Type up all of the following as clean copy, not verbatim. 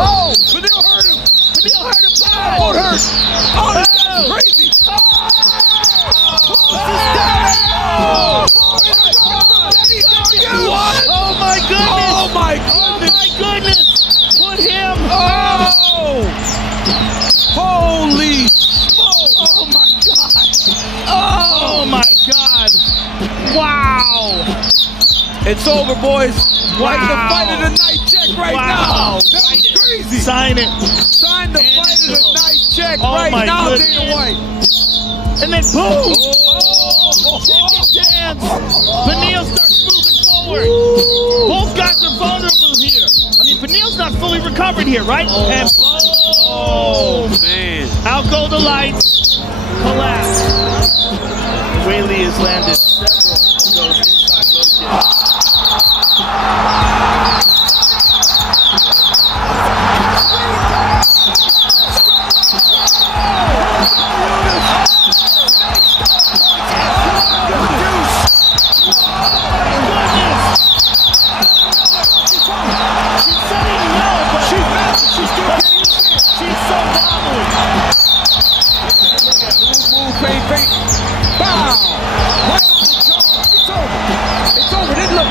Oh! Vanille hurt him. Vanille hurt him. Oh, it hurt. Oh, this guy's crazy. Oh my goodness! Oh my goodness! Oh my goodness! Put him! Oh! Holy smoke! Oh my God! Oh my God! Wow! It's over, boys. Wow. Like the fight of the night check right now. That was crazy. Sign it. Sign the Hand fight it of to the him. night check Oh right my now, goodness. Dana White. And then boom! Oh. Chicken dance! Vanille starts moving forward. Both guys are vulnerable here. I mean, Vanille's not fully recovered here, right? And boom! Man. Out go the lights. Collapse. Whaley has landed several of those inside low kicks.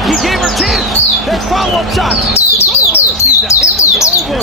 He gave her 10. There's follow-up shots. It's over. It was over.